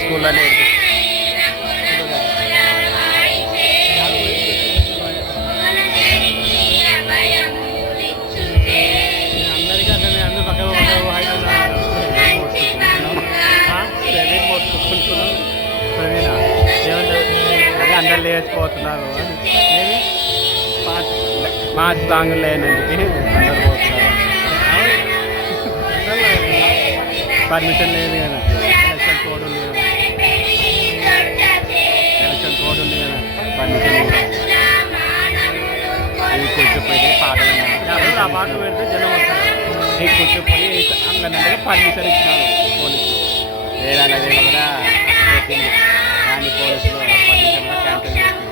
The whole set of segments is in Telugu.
స్కూల్లోనే అందరు లేచిపోతున్నారు మా సాంగ్ లేనందుకు అందరు పోతున్నారు. పర్మిషన్ లేదు కదా, ఎలక్షన్ కోడ్ ఉంది కదా, ఎలక్షన్ కోడ్ ఉంది కదా, పర్మిషన్ ఇది కూర్చోపోయి పాటలు ఆ పాటలు పెడితే జనం వస్తారు. ఈ కూర్చోపోయి అందులో పర్మిషన్ ఇచ్చినారు పోలీసులు. ఏదైనా కూడా కానీ పోలీసులు పర్మిషన్ క్యాన్సిల్ చేసి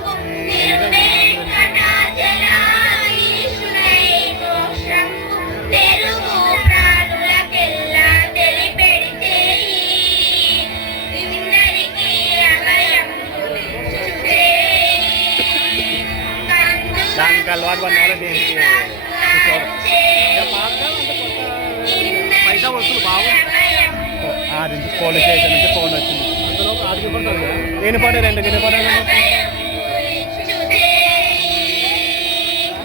దానికి అలవాటు పడినారో దేనికి పైసా వస్తువులు బాగుంది. పోలీస్ స్టేషన్ నుంచి ఫోన్ వచ్చింది. అందులో వినపడే రెండు వినపడే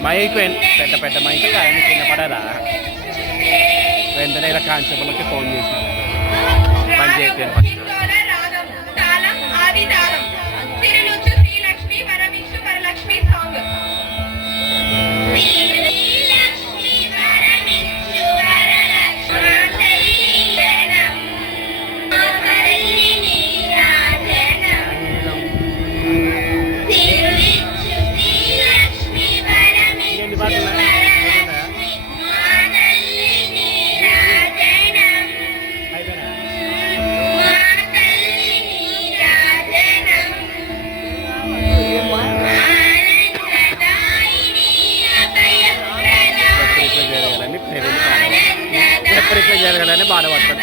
మైక్ పెద్ద పెద్ద మైకులు ఆయన వినపడరా. వెంటనే ఇలా కానిస్టేబుల్కి ఫోన్ చేసినారు, పని చేయట్లేదు ఫస్ట్. జరగాలని బాధపడతారు.